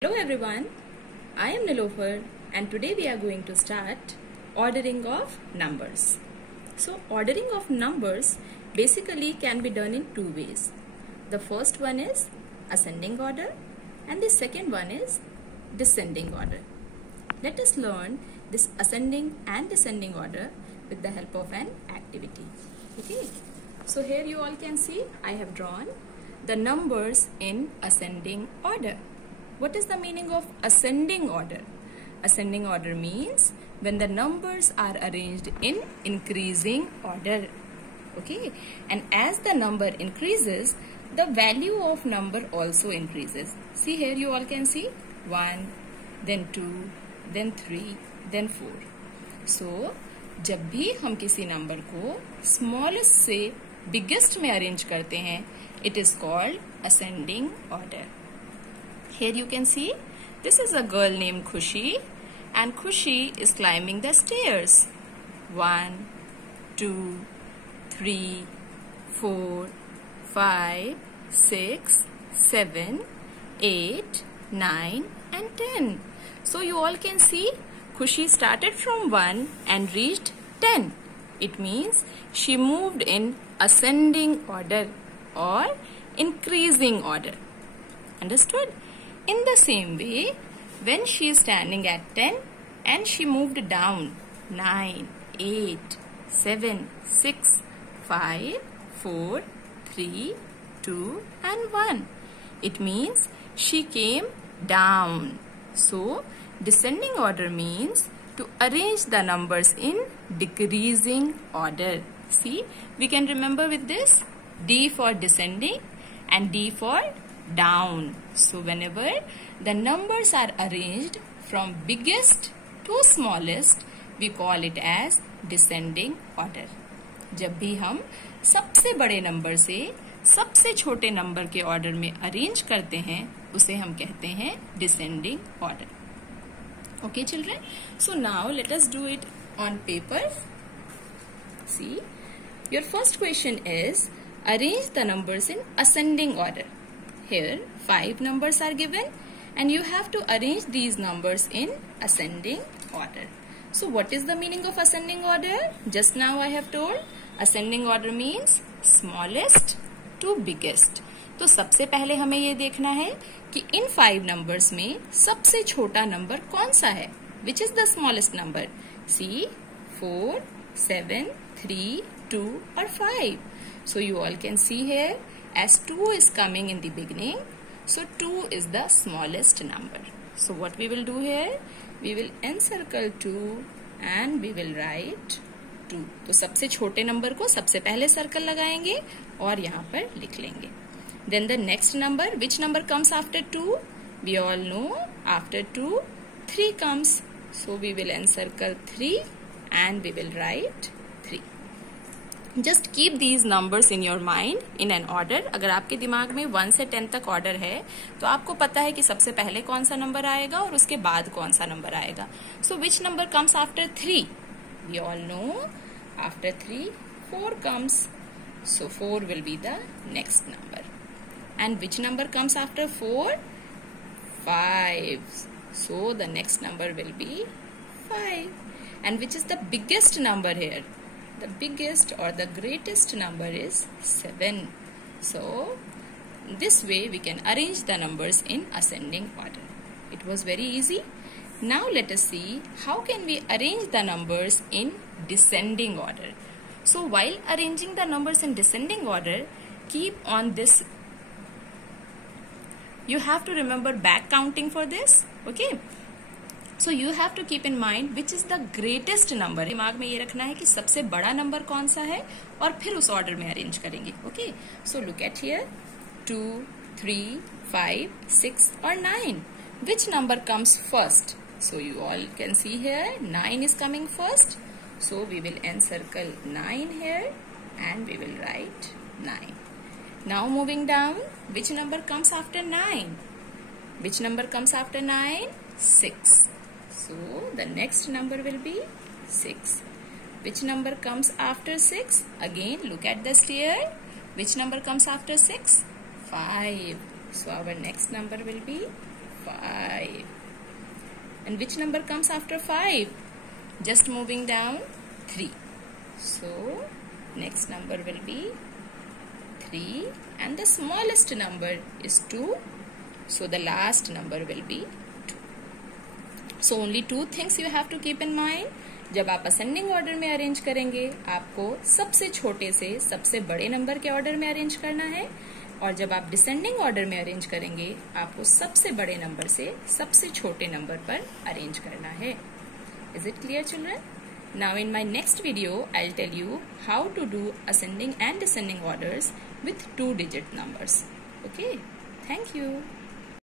Hello everyone, I am Nilofer and today we are going to start ordering of numbers. So ordering of numbers basically can be done in two ways. The first one is ascending order and the second one is descending order. Let us learn this ascending and descending order with the help of an activity. Okay, so here you all can see I have drawn the numbers in ascending order. What is the meaning of ascending order? Ascending order means when the numbers are arranged in increasing order. Okay, and as the number increases, the value of number also increases. See here you all can see 1, then 2, then 3, then 4. So जब भी हम किसी number को smallest से biggest में arrange करते हैं, it is called ascending order. Here you can see this is a girl named Khushi and Khushi is climbing the stairs. 1, 2, 3, 4, 5, 6, 7, 8, 9 and 10. So you all can see Khushi started from 1 and reached 10. It means she moved in ascending order or increasing order. Understood? In the same way, when she is standing at 10 and she moved down 9, 8, 7, 6, 5, 4, 3, 2 and 1. It means she came down. So, descending order means to arrange the numbers in decreasing order. See, we can remember with this D for descending and D for down. So whenever the numbers are arranged from biggest to smallest, we call it as descending order. जब भी हम सबसे बड़े number से सबसे छोटे number के order में अरेंज करते हैं, उसे हम कहते हैं descending order. Okay children, so now let us do it on paper. See, your first question is arrange the numbers in ascending order. Here 5 numbers are given and you have to arrange these numbers in ascending order. So what is the meaning of ascending order? Just now I have told ascending order means smallest to biggest. तो सबसे पहले हमें ये देखना है कि इन 5 numbers में सबसे छोटा नंबर कौन सा है? Which is the smallest number? See, 4, 7, 3, 2 or 5. So you all can see here as 2 is coming in the beginning, so 2 is the smallest number. So what we will do here? We will encircle 2 and we will write 2. तो सबसे छोटे number को सबसे पहले circle लगाएंगे और यहाँ पर लिख लेंगे. Then the next number, which number comes after 2? We all know after 2, 3 comes. So we will encircle 3 and we will write 3. Just keep these numbers in your mind in an order. अगर आपके दिमाग में 1 से 10 तक order है तो आपको पता है कि सबसे पहले कौन सा नंबर आएगा और उसके बाद कौन सा नंबर आएगा. So which number comes after 3? We all know after 3, 4 comes. So 4 will be the next number. And which number comes after 4? 5. So the next number will be 5. And which is the biggest number here? The biggest or the greatest number is 7. So this way we can arrange the numbers in ascending order. It was very easy. Now let us see how can we arrange the numbers in descending order. So while arranging the numbers in descending order, keep on this. You have to remember back counting for this. Okay. So you have to keep in mind which is the greatest number. दिमाग में ये रखना है कि सबसे बड़ा number कौन सा है और फिर उस ऑर्डर में अरेंज करेंगे. Okay. So look at here 2, 3, 5, 6 or 9. Which number comes first? So you all can see here 9 is coming first. So we will encircle 9 here and we will write 9. Now moving down, which number comes after 9? Which number comes after 9? 6. So the next number will be 6. Which number comes after 6? Again look at the stair. Which number comes after 6? 5. So our next number will be 5. And which number comes after 5? Just moving down, 3. So next number will be 3 and the smallest number is 2. So the last number will be 2. So only two things you have to keep in mind. जब आप ascending order में arrange करेंगे आपको सबसे छोटे से सबसे बड़े नंबर के ऑर्डर में अरेंज करना है, और जब आप डिसेंडिंग ऑर्डर में अरेंज करेंगे आपको सबसे बड़े नंबर से सबसे छोटे नंबर पर अरेंज करना है. Is it clear children? Now in my next video, I'll tell you how to do ascending and descending orders with 2-digit numbers. Okay, thank you.